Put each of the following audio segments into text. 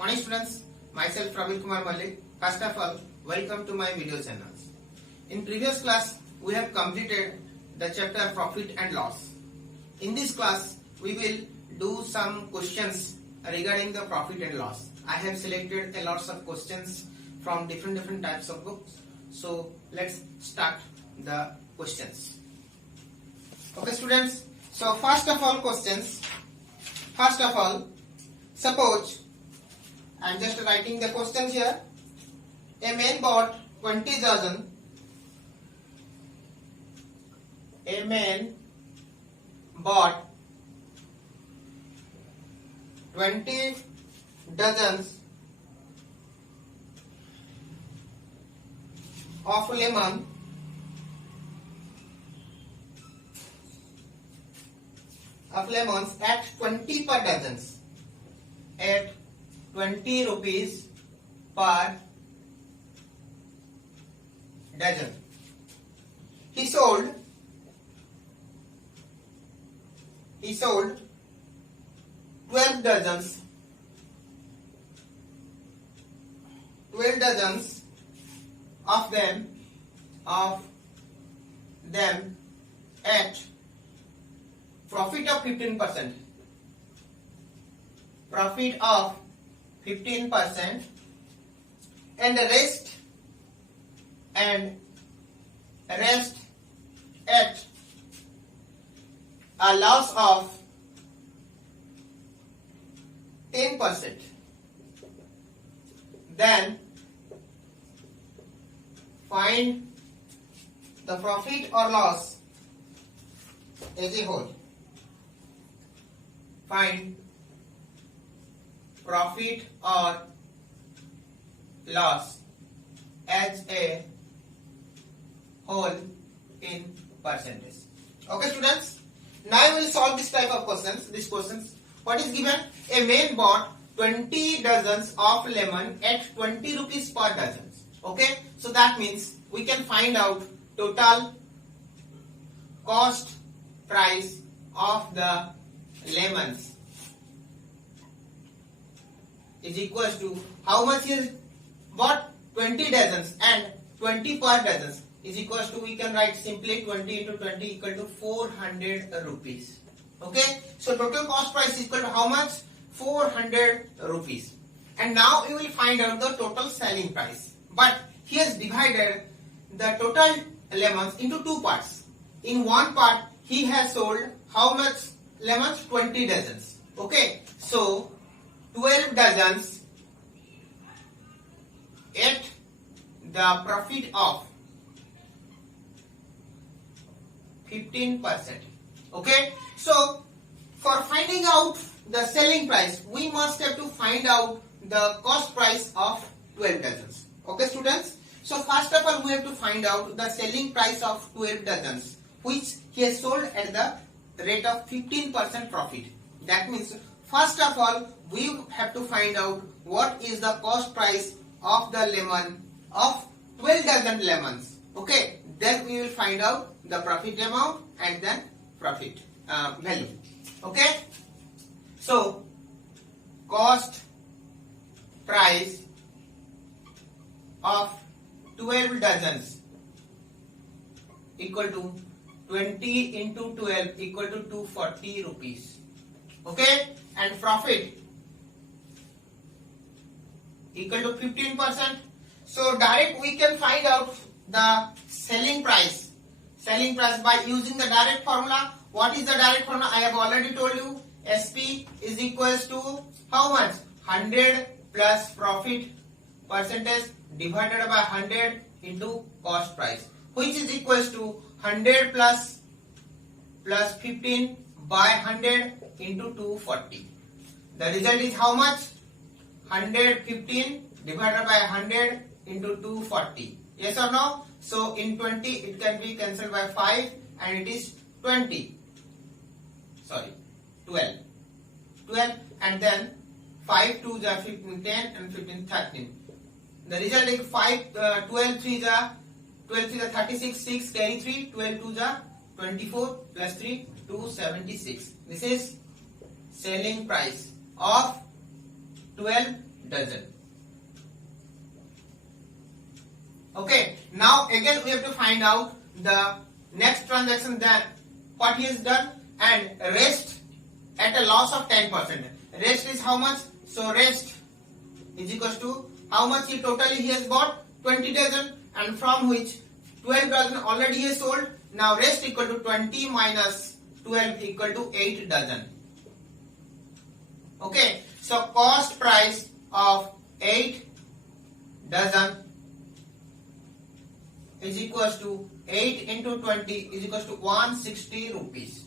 Morning students, myself Praveen Kumar Malik. First of all, welcome to my video channels. In previous class, we have completed the chapter profit and loss. In this class, we will do some questions regarding the profit and loss. I have selected a lots of questions from different types of books. So let's start the questions. Okay students, so first of all questions. First of all, suppose I am just writing the question here. A man bought 20 dozen. A man bought 20 dozens of lemons at 20 per dozens, at 20 rupees per dozen. He sold 12 dozens of them at profit of 15%. Profit of 15%, and the rest at a loss of 10%. Then find the profit or loss as a whole. Find profit or loss as a whole in percentage. Okay students, now I will solve this type of questions. These questions, what is given? A man bought 20 dozens of lemon at 20 rupees per dozen. Okay, so that means we can find out total cost price of the lemons is equals to how much is bought 20 dozens and 20 per dozens is equals to, we can write simply 20 into 20 equal to 400 rupees. Okay, so total cost price is equal to how much? 400 rupees. And now we will find out the total selling price. But he has divided the total lemons into two parts. In one part he has sold how much lemons? 20 dozens. Okay, so 12 dozens at the profit of 15%. Okay, so for finding out the selling price, we must have to find out the cost price of 12 dozens. Okay students, so first of all we have to find out the selling price of 12 dozens, which he has sold at the rate of 15% profit. That means first of all we have to find out what is the cost price of the lemon of 12 dozen lemons. Okay, then we will find out the profit amount and then profit value. Okay, so cost price of 12 dozens equal to 20 into 12 equal to 240 rupees. Okay, and profit equal to 15%. So direct we can find out the selling price by using the direct formula. What is the direct formula? I have already told you. SP is equals to how much? 100 plus profit percentage divided by 100 into cost price, which is equals to 100 plus 15 by 100 into 240. The result is how much? 115 divided by 100 into 240. Yes or no? So in 20 it can be cancelled by 5 and it is 12 and then 5 2 is 15, 10 and 15 13. The result is 12 3 is 36, 6 carry 3, 12 2 is 24 plus 3 276. This is selling price of 12 dozen. Okay, now again we have to find out the next transaction, that what he has done, and rest at a loss of 10%. Rest is how much? So rest is equals to how much he totally has bought? 20 dozen, and from which 12 dozen already he has sold. Now rest equal to 20 minus 12 equal to 8 dozen. Okay, so cost price of 8 dozen is equals to 8 into 20 is equals to 160 rupees.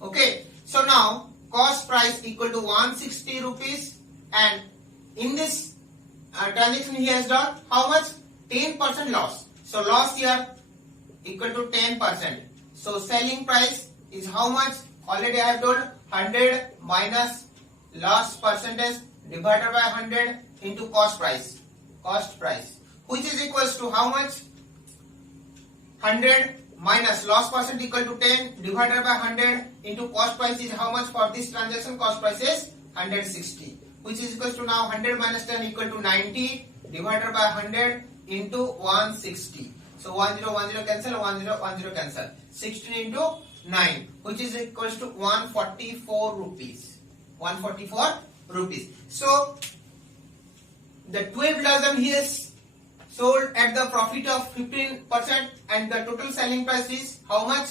Okay, so now cost price equal to 160 rupees, and in this transaction he has done how much? 10% loss. So loss here equal to 10%. So selling price is how much? Already I have told, 100 minus loss percentage divided by 100 into cost price, which is equals to how much? 100 minus loss percent equal to 10 divided by 100 into cost price is how much for this transaction? Cost price is 160, which is equals to now 100 minus 10 equal to 90 divided by 100 into 160. So 10 10 cancel, 10 cancel. 16 into 9, which is equals to 144 rupees. 144 rupees. So the 12 dozen he has sold at the profit of 15%, and the total selling price is how much?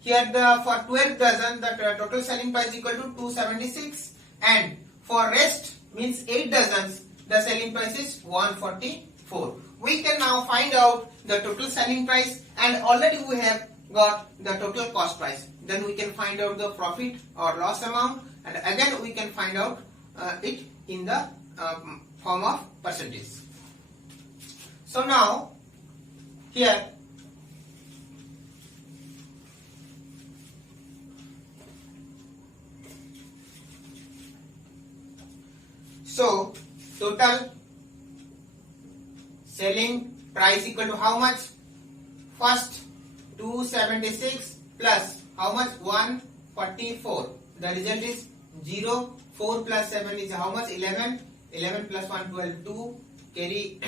Here for 12 dozen the total selling price equal to 276, and for rest means 8 dozens the selling price is 144. We can now find out the total selling price, and already we have got the total cost price. Then we can find out the profit or loss amount, and again we can find out it in the form of percentage. So now here so total selling price equal to how much? First 276 plus how much? 144. The result is 0. 4 plus 7 is how much? 11. 11 plus 1 12. 2 carry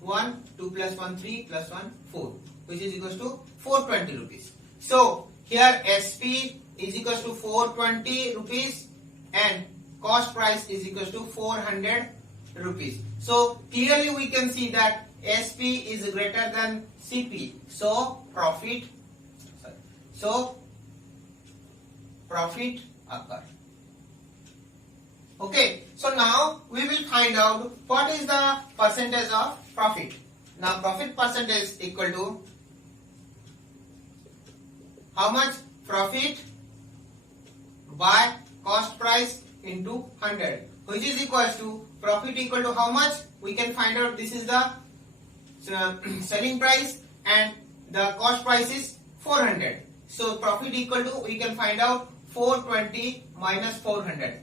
1. 2 plus 1 3 plus 1 4, which is equals to 420 rupees. So here SP is equals to 420 rupees and cost price is equals to 400 rupees. So clearly we can see that SP is greater than CP. So profit occur. Okay, so now we will find out what is the percentage of profit. Now profit percentage equal to how much? Profit by cost price into 100, which is equals to profit equal to how much? We can find out this is the selling price and the cost price is 400. So profit equal to, we can find out 420 minus 400.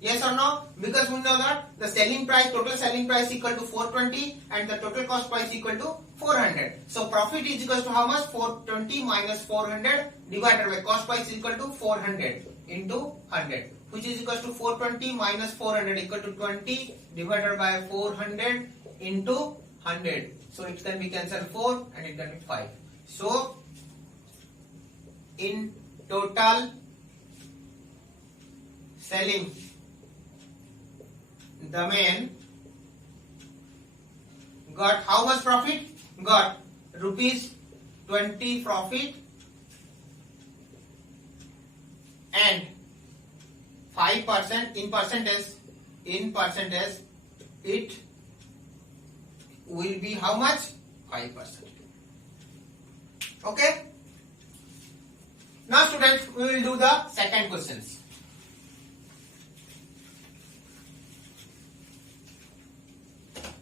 Yes or no? Because we know that the selling price, total selling price equal to 420 and the total cost price equal to 400. So profit is equal to how much? 420 minus 400 divided by cost price equal to 400 into 100, which is equal to 420 minus 400 equal to 20 divided by 400 into 100. So it can be cancelled 4 and it can be 5. So in total selling, the man got how much profit? Got rupees 20 profit and 5% in percentage it will be how much? 5%. Okay. Now students, we will do the second questions.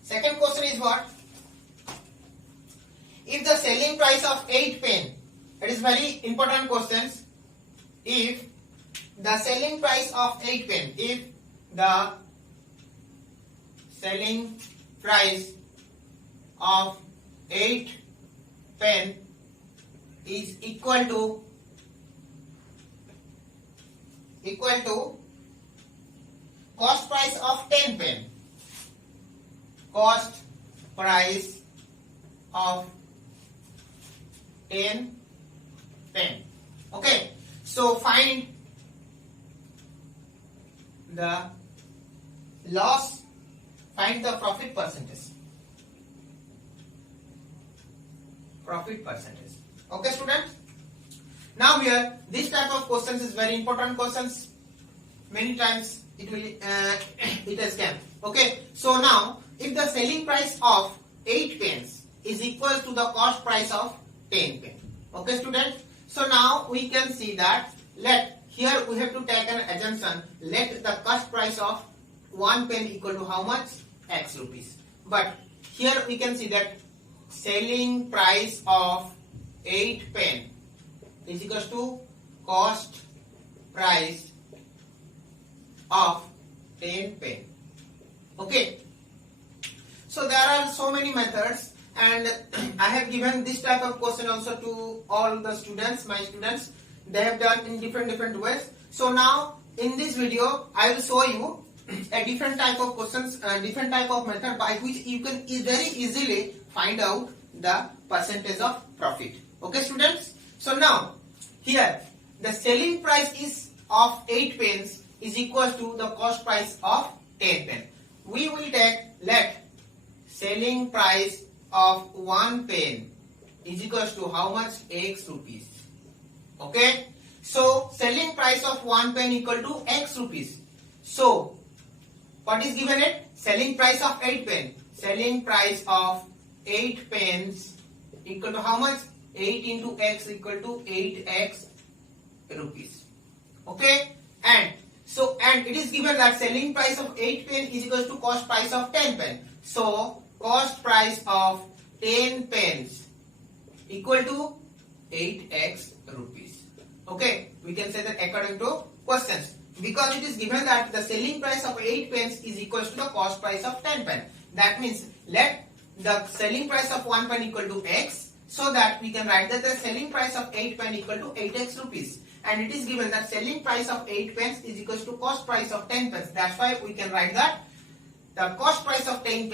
Second question is what? If the selling price of 8 pen, it is very important questions. If the selling price of 8 pen, if the selling price of 8 pen is equal to cost price of 10 pen. cost price of 10 pen. Okay, so find the loss, find the profit percentage. Profit percentage. Okay, students. Now here, this type of questions is very important questions. Many times it will it has come. Okay, so now if the selling price of 8 pence is equal to the cost price of 10 pen. Okay, students. So now we can see that here we have to take an assumption. Let the cost price of 1 pen equal to how much? X rupees. But here we can see that selling price of 8 pen is equals to cost price of 10 pen. Okay. So there are so many methods, and I have given this type of question also to all the students, my students. They have done in different ways. So now in this video I will show you a different type of questions, different type of method by which you can very easily find out the percentage of profit. Okay, students. So now here the selling price is of 8 pence is equal to the cost price of 10 pen. We will take let selling price of 1 pen is equals to how much? X rupees. Okay, so selling price of 1 pen equal to X rupees. So what is given it? Selling price of 8 pen. Selling price of 8 pence equal to how much? 8 into X equal to 8X rupees. Okay, and so and it is given that selling price of 8 pen is equal to cost price of 10 pen. So cost price of 10 pence equal to 8X rupees. Okay, we can say that according to questions, because it is given that the selling price of 8 pence is equal to the cost price of 10 pen. That means let the selling price of 1 pen equal to X, so that we can write that the selling price of 8 pen equal to 8X rupees. And it is given that selling price of 8 pence is equal to cost price of 10 pence. That's why we can write that the cost price of 10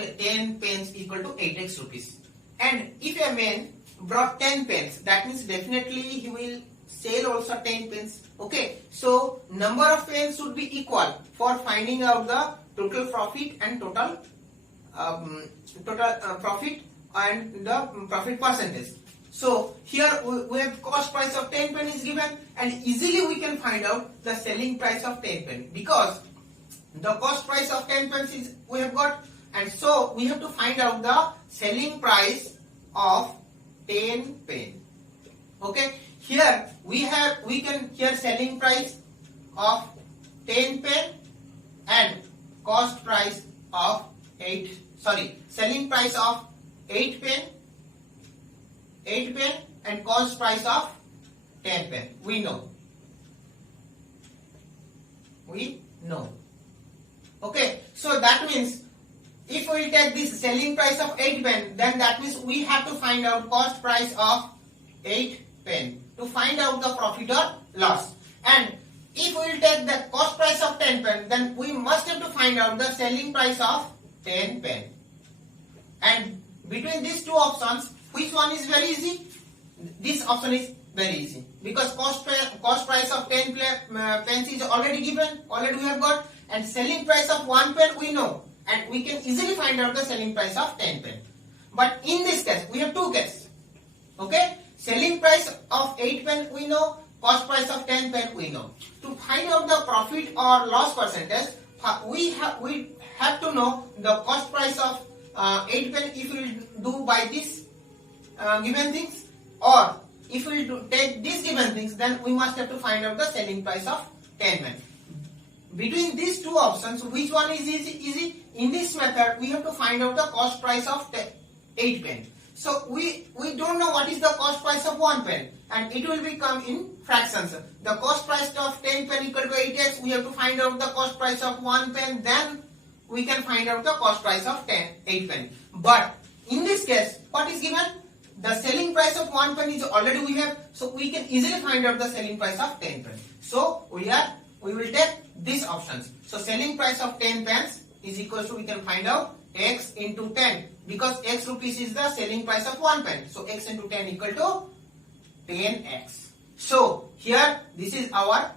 pence equal to 8X rupees. And if a man brought 10 pence, that means definitely he will sell also 10 pence. Okay, so number of pence should be equal for finding out the total profit and total profit and the profit percentage. So here we have cost price of 10 pen is given, and easily we can find out the selling price of 10 pen, because the cost price of 10 pence is we have got, and so we have to find out the selling price of 10 pen. Okay, here we can here selling price of 10 pen and cost price of selling price of 8 pen and cost price of 10 pen. We know. Okay, so that means if we take this selling price of 8 pen, then that means we have to find out cost price of 8 pen to find out the profit or loss. And if we will take the cost price of 10 pen, then we must have to find out the selling price of 10 pen. And between these two options, which one is very easy? This option is very easy, because cost price of 10 pence is already given, already we have got, and selling price of 1 pen we know, and we can easily find out the selling price of 10 pen. But in this case, we have two cases. Okay, selling price of 8 pen we know, cost price of 10 pen we know. To find out the profit or loss percentage, we have to know the cost price of 8 pen if we do by this given things, or if we take these given things, then we must have to find out the selling price of 10 pen. Between these two options, which one is easy? In this method, we have to find out the cost price of 8 pen. So we don't know what is the cost price of 1 pen, and it will become in fractions. The cost price of 10 pen equal to 8x. We have to find out the cost price of 1 pen, then we can find out the cost price of 8 pen. But in this case, what is given? The selling price of 1 pen is already we have, so we can easily find out the selling price of 10 pen. So we will take these options. So selling price of 10 pence is equals to, we can find out x into 10, because x rupees is the selling price of 1 pen. So x into 10 equal to 10x. So here this is our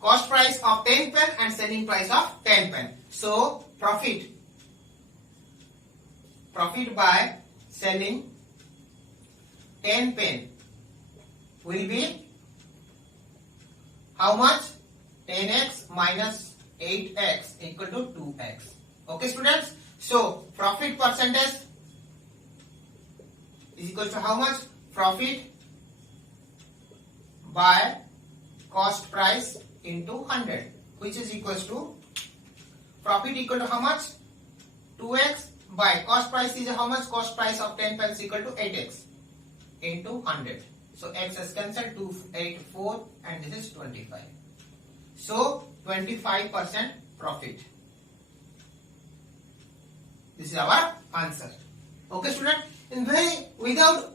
cost price of 10 pen and selling price of 10 pen. So profit by selling 10 pen will be how much? 10x minus 8x equal to 2x. Okay students, so profit percentage is equal to how much? Profit by cost price into 100, which is equals to, profit equal to how much? 2x by cost price is how much? Cost price of 10 pence equal to 8x into 100. So x is cancelled, 2, 8, 4 and this is 25. So 25% profit. This is our answer. Okay student, without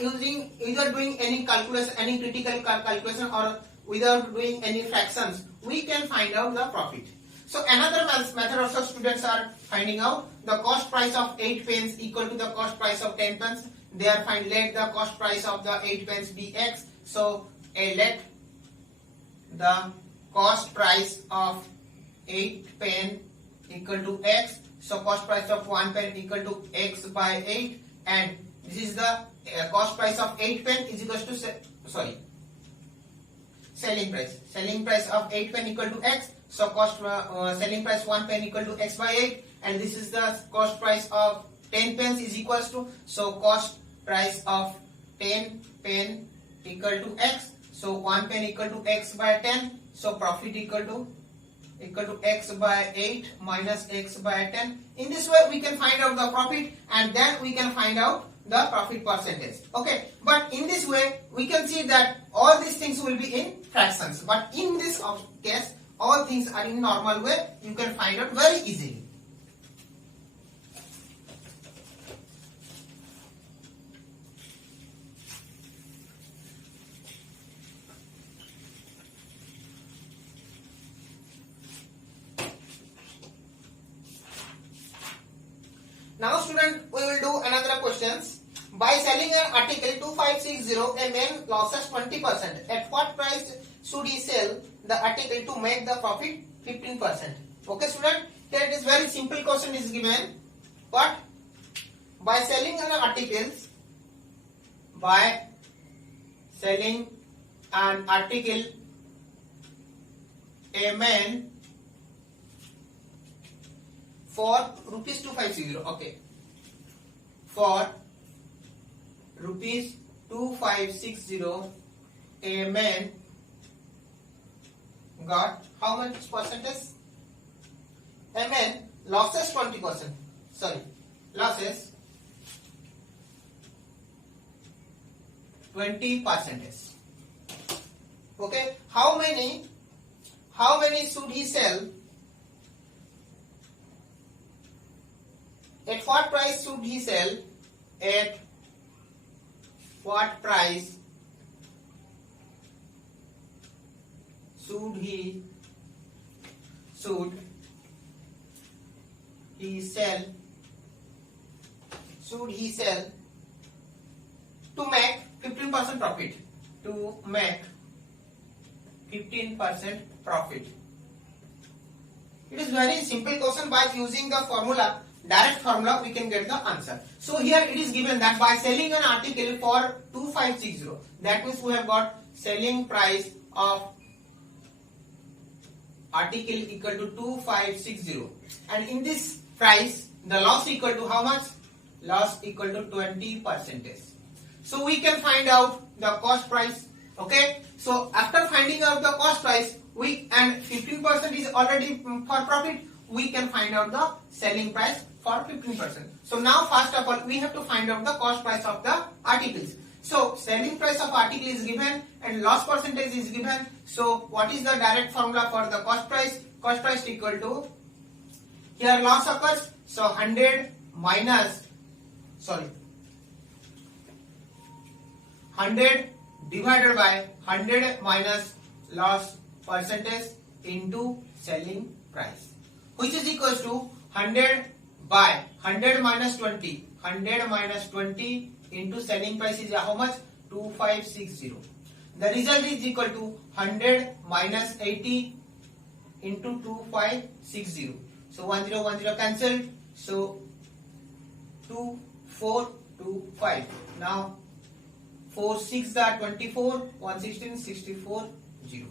doing any calculation, any critical calculation, or without doing any fractions, we can find out the profit. So another method also students are finding out the cost price of 8 pence equal to the cost price of 10 pence. They are let the cost price of the 8 pence be x. So let the cost price of 8 pen equal to x. So cost price of 1 pen equal to x by 8, and this is the cost price of 8 pen is equal to selling price. Selling price of 8 pen equal to x. So cost selling price 1 pen equal to x by 8, and this is the cost price of 10 pence is equals to, so cost price of 10 pen equal to x. So 1 pen equal to x by 10. So profit equal to x by 8 minus x by 10. In this way we can find out the profit, and then we can find out the profit percentage. Okay, but in this way we can see that all these things will be in fractions, but in this case all things are in normal way. You can find out very easily. Now student, we will do another questions. By selling an article 2560, a man losses 20%. At what price should he sell the article to make the profit 15%? Okay student, here it is very simple question is given. What? By selling an article, a man for rupees 2560. Okay, for rupees 2560, a man got how much percentage? A man losses 20%. Sorry, losses 20%. Okay, how many should he sell? At what price should he sell? At what price should he sell to make 15% profit? To make 15% profit. It is very simple question. By using the formula, direct formula, we can get the answer. So here it is given that by selling an article for 2560, that means we have got selling price of article equal to 2560, and in this price the loss equal to how much? Loss equal to 20%. So we can find out the cost price. Okay, so after finding out the cost price, and 15% is already for profit, we can find out the selling price for 15%. So now first of all we have to find out the cost price of the articles. So selling price of article is given and loss percentage is given. So what is the direct formula for the cost price? Cost price equal to, here loss occurs, so 100 divided by 100 minus loss percentage into selling price. which is equals to 100 by 100 minus 20. 100 minus 20 into selling price is how much? 2560. The result is equal to 100 minus 80 into 2560. So 1010 cancelled. So 2425. Now 4 6 are 24, 116, 64, 0.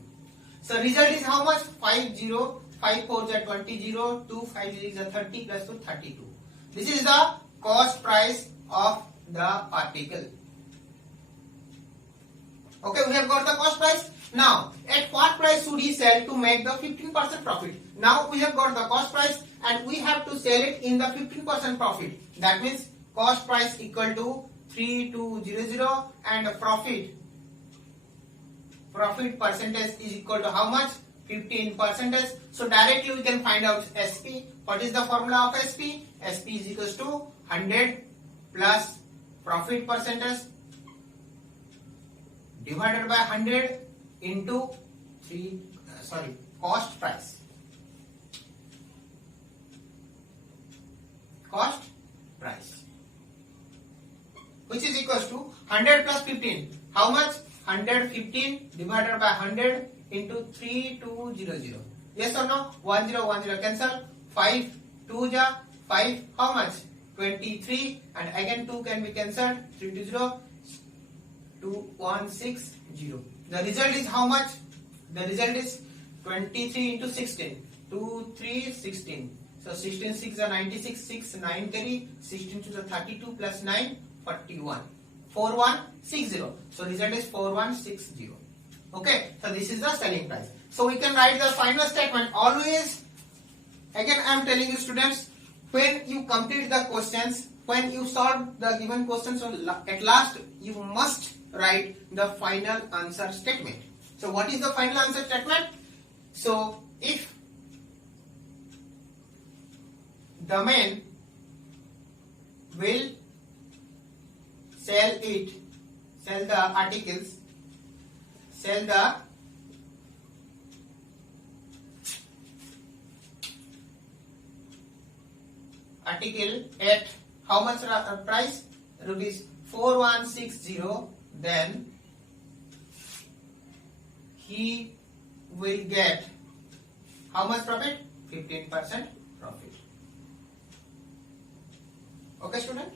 So result is how much? 50, 5 4 are 20, 0, 2 5 6 are 30 plus 2 32. This is the cost price of the article. Okay, we have got the cost price. Now, at what price should he sell to make the 15% profit? Now we have got the cost price and we have to sell it in the 15% profit. That means cost price equal to 3200 and profit percentage is equal to how much? 15%. So directly we can find out SP. What is the formula of SP? SP is equals to 100 plus profit percentage divided by 100 into cost price. Cost price, which is equals to 100 plus 15. How much? 115 divided by 100 into 3200. Yes or no? 1010 cancel. 5 2 ja 5. How much? 23 and again 2 can be cancelled. 320 2160. The result is how much? The result is 23 into 16. 2 3 16. So 16 6 are 96. 6 9 carry. 16 to the 32 plus 9 41. 4160. So result is 4160. Okay. So this is the selling price. So we can write the final statement. Always, again I am telling you students, when you complete the questions, when you solve the given questions, at last you must write the final answer statement. So what is the final answer statement? So if the man will sell the articles at how much price? Rupees 4160, then he will get how much profit? 15% profit. Okay, student?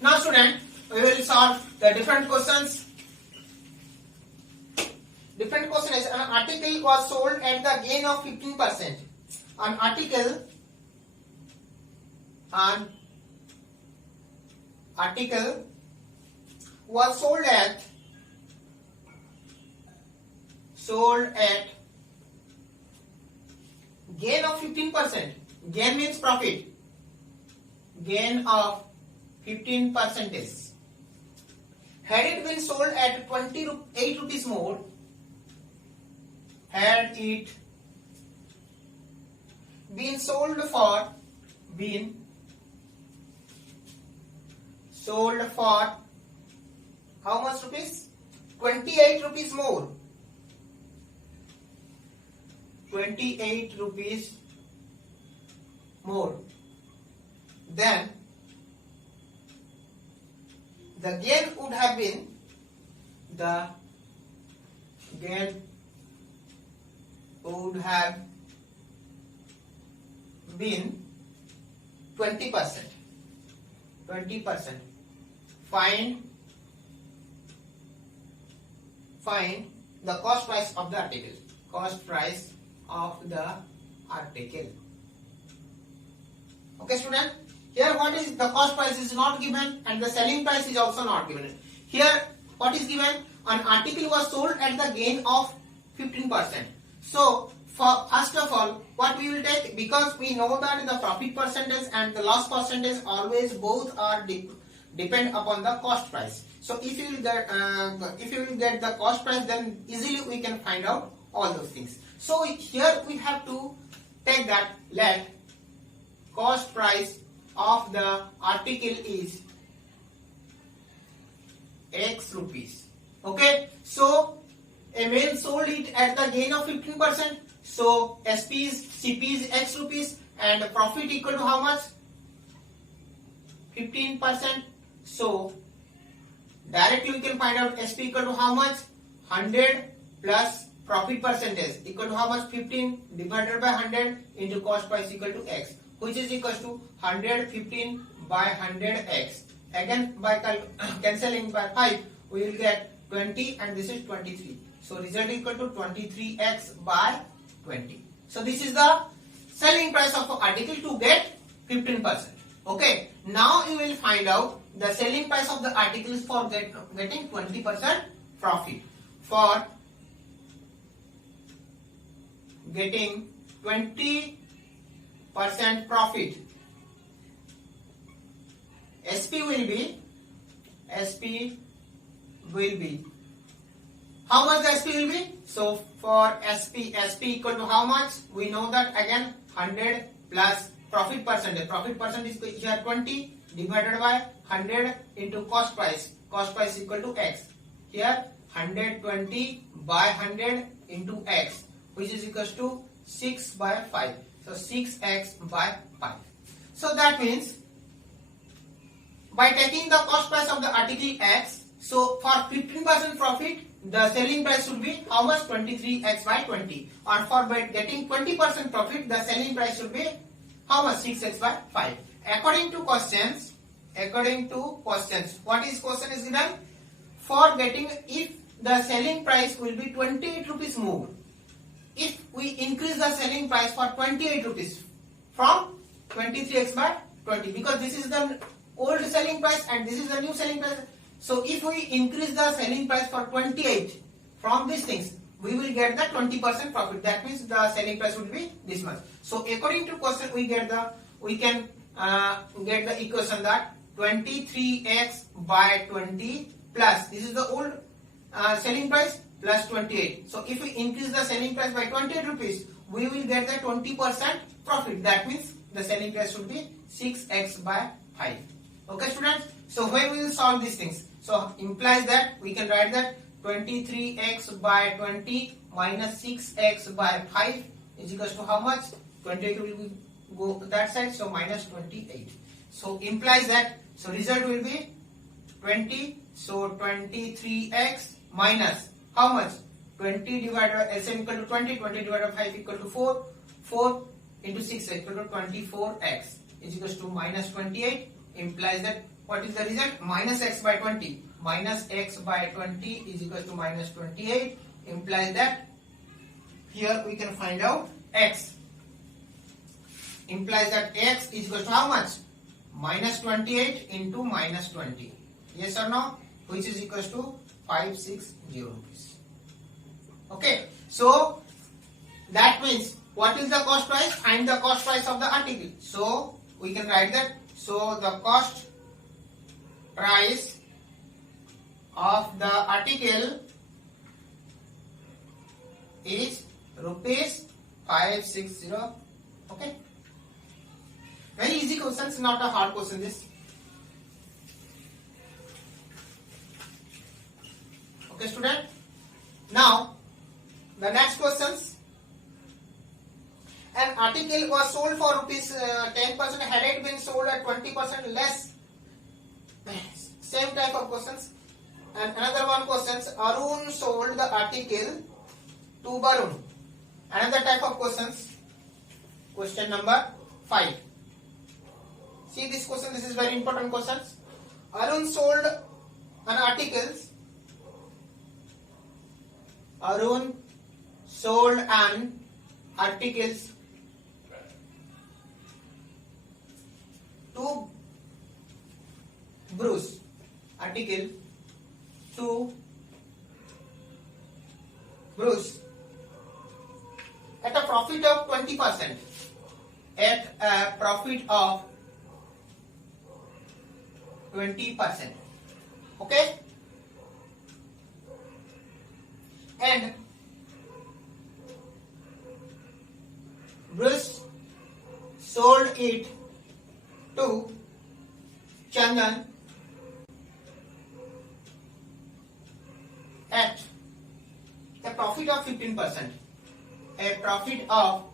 Now, student, we will solve the different questions. Different question is, an article was sold at the gain of 15%. An article was sold at gain of 15%. Gain means profit. Gain of 15%. Had it been sold at 28 rupees more, had it been sold for how much rupees? 28 rupees more. 28 rupees more. Then the gain would have been 20%. 20%. Find the cost price of the article. Cost price of the article. Okay, student. Here, what is the cost price is not given, and the selling price is also not given. Here, what is given? An article was sold at the gain of 15%. So, first of all, what we will take, because we know that the profit percentage and the loss percentage always both are depend upon the cost price. So if you will get the cost price, then easily we can find out all those things. So here we have to take that, let cost price of the article is X rupees. Okay, so a man sold it at the gain of 15%. So SP is CP is X rupees and profit equal to how much? 15%. So directly we can find out SP equal to how much? 100 plus profit percentage equal to how much? 15 divided by 100 into cost price equal to X, which is equal to 115 by 100x. Again by cancelling by 5 we will get 20 and this is 23. So result equal to 23x by 20. So this is the selling price of an article to get 15%. Okay. Now you will find out the selling price of the articles for getting 20% profit. For getting 20% profit, SP will be how much the SP will be? So for SP equal to how much? We know that again 100 plus profit percentage. Profit percentage is here 20 divided by 100 into cost price. Cost price equal to X. Here 120 by 100 into X, which is equals to 6 by 5. So 6x by 5. So that means by taking the cost price of the article X, so for 15% profit, the selling price should be how much? 23x by 20. Or for getting 20% profit, the selling price should be how much? 6x by 5. According to questions, what is question is given? For getting, if the selling price will be 28 rupees more, if we increase the selling price for 28 rupees from 23x by 20, because this is the old selling price and this is the new selling price. So if we increase the selling price for 28 from these things, we will get the 20% profit. That means the selling price will be this much. So according to question, we can get the equation that 23x by 20 plus, this is the old selling price, plus 28. So if we increase the selling price by 28 rupees, we will get the 20% profit. That means the selling price should be 6x by 5. Okay students, so when we will solve these things, so implies that we can write that 23x by 20 minus 6x by 5 is equals to how much? 28 will go that side, so minus 28. So implies that, so result will be 20, so 23x minus how much? 20 divided by LCM equal to 20, 20 divided by 5 equal to 4, 4 into 6 equal to 24x is equals to minus 28. Implies that what is the result? Minus x by 20. Minus x by 20 is equal to minus 28. Implies that here we can find out x. Implies that x is equal to how much? Minus 28 into minus 20. Yes or no? Which is equal to 560 rupees. Okay. So that means what is the cost price? Find the cost price of the article. So we can write that. So the cost price of the article is rupees 560. Okay. Very easy questions, not a hard question. This. Okay, student. Now the next questions. An article was sold for rupees 10%. Had it been sold at 20% less? Same type of questions. And another one questions. Arun sold the article to Varun. Another type of questions. Question number 5. See this question. This is very important questions. Arun sold an article. Arun sold an articles to Bruce. Article to Bruce at a profit of 20%. At a profit of 20%. Okay? And Bruce sold it to Chandan at a profit of 15%. A profit of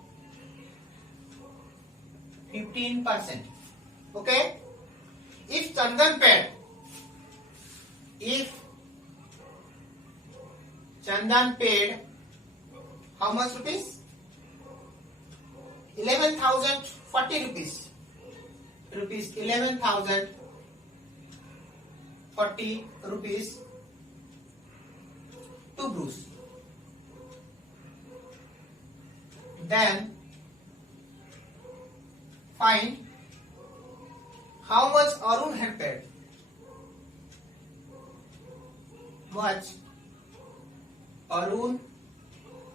15%. Okay? If Chandan paid how much rupees? 11,040 rupees. 11,040 rupees to Bruce. Then find how much Arun had paid. Much Arun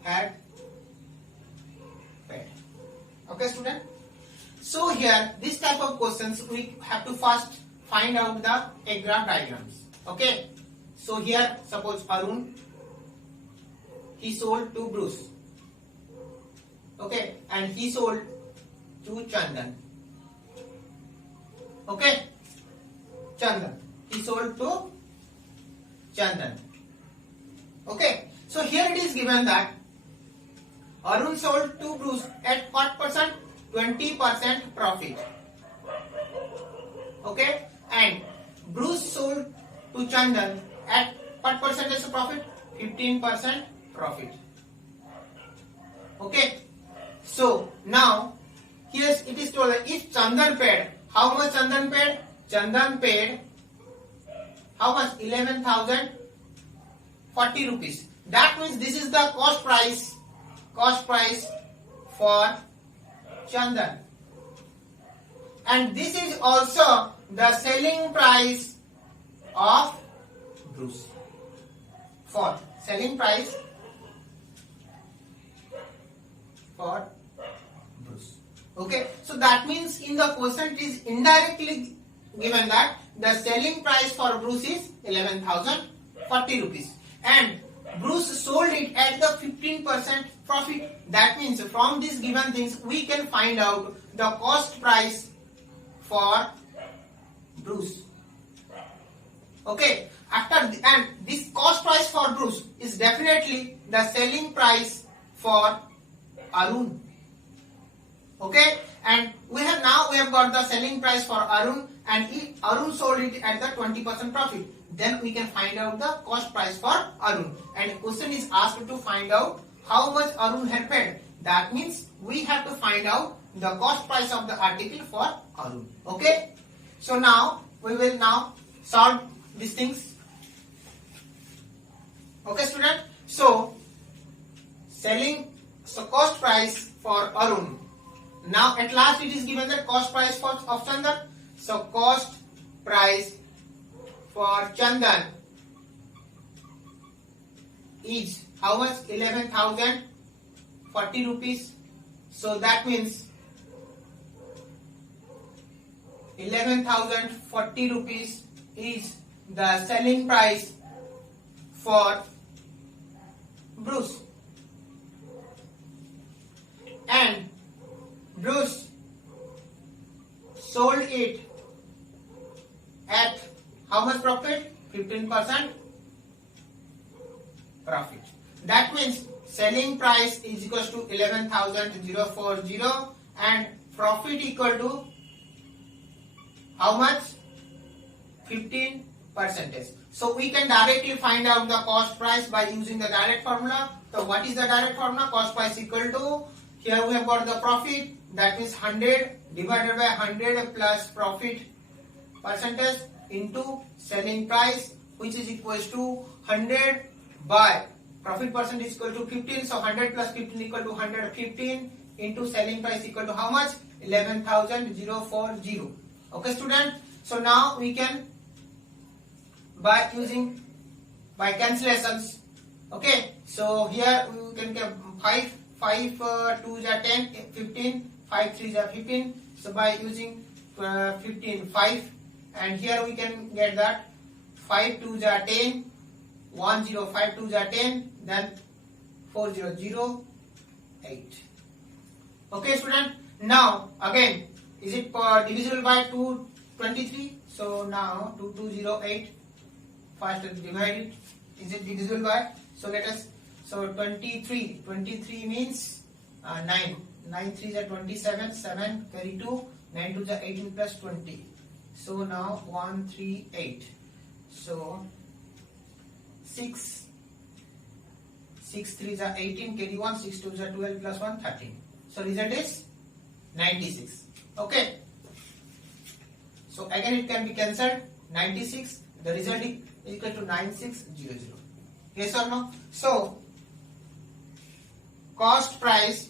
had paid. Okay, student? So here, this type of questions we have to first find out the graph diagrams. Okay? So here, suppose Arun, he sold to Bruce. Okay? And he sold to Chandan. Okay? Chandan. He sold to Chandan. Okay? So here it is given that Arun sold to Bruce at what percent? 20% profit. Okay? And Bruce sold to Chandan at what percentage of profit? 15% profit. Okay? So now here it is told that if Chandan paid, how much Chandan paid? Chandan paid how much? 11,040 rupees. That means this is the cost price for Chandan. And this is also the selling price of Bruce. For selling price for Bruce. Okay, so that means in the question it is indirectly given that the selling price for Bruce is 11,040 rupees and Bruce sold it at the 15% profit. That means from these given things we can find out the cost price for Bruce. Okay, and this cost price for Bruce is definitely the selling price for Arun. Okay, and we have got the selling price for Arun, and if Arun sold it at the 20% profit, then we can find out the cost price for Arun. And the question is asked to find out how much Arun had paid. That means we have to find out the cost price of the article for Arun. Okay, so now we will now solve these things. Okay, student. So cost price for Arun. Now at last it is given the cost price of Chandan. So cost price for Chandan is how much? 11,040 rupees. So that means 11,040 rupees is the selling price for Bruce. And Bruce sold it at how much profit? 15% profit. That means selling price is equal to 11,040 and profit equal to how much? 15%. So we can directly find out the cost price by using the direct formula. So what is the direct formula? Cost price equal to, here we have got the profit, that means 100 divided by 100 plus profit percentage into selling price, which is equal to 100 by profit percent is equal to 15. So 100 plus 15 equal to 115 into selling price equal to how much? 11,040. Okay, student. So now we can by cancellations. Okay, so here we can get 5 2s are 10, 15, 5 3s are 15. So by using 15, 5, and here we can get that 5 2s are 10, 1 0, 5 2s are 10, then 4 0 0 8. Okay, student. Now again, is it divisible by 223? So now 2208, first divide it, Is it divisible by? So let us. So 23. 23 means 9. 9 3s are 27. 7 carry 2. 9 2s are 18 plus 20. So now 1 3 8. So 6. 6 3s are 18 carry 1. 6 2s are 12 plus 1 13. So result is 96. Okay. So again it can be cancelled. 96. The result is equal to 9600. Yes or no? So cost price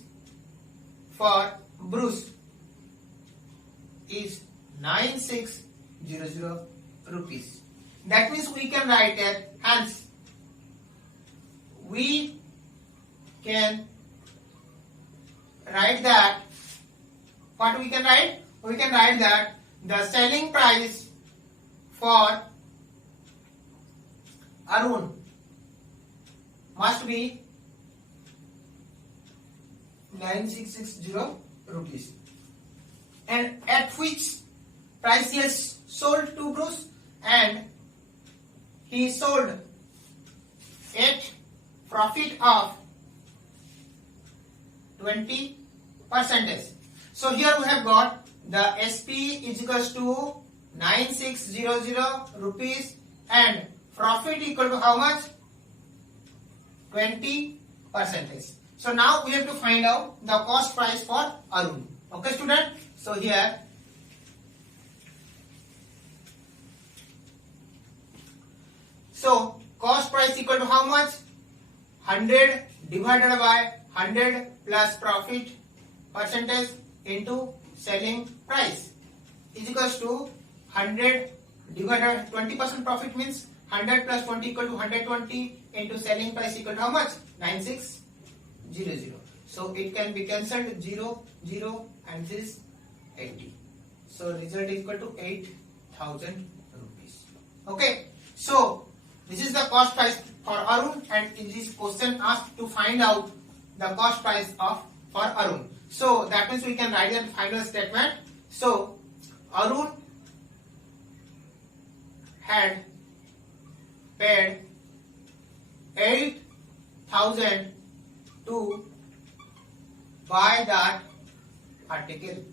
for Bruce is 9600 rupees. That means we can write that. Hence, we can write that. What we can write? We can write that the selling price for Arun must be 9660 rupees. And at which price he has sold to Bruce, and he sold at profit of 20%. So here we have got the SP is equals to 9600 rupees and profit equal to how much? 20%. So now we have to find out the cost price for Arun. Okay, student? So here, so cost price equal to how much? 100 divided by 100 plus profit percentage into selling price is equals to 100 divided 20% profit means 100 plus 20 equal to 120 into selling price equal to how much? 9600. So it can be cancelled 0, 0 and this is 80. So result is equal to 8000 rupees. Okay. So this is the cost price for Arun, and in this question asked to find out the cost price of for Arun. So that means we can write the final statement. So Arun had paid 8000 to buy that article.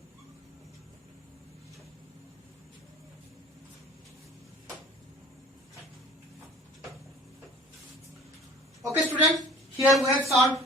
Okay, students, here we have solved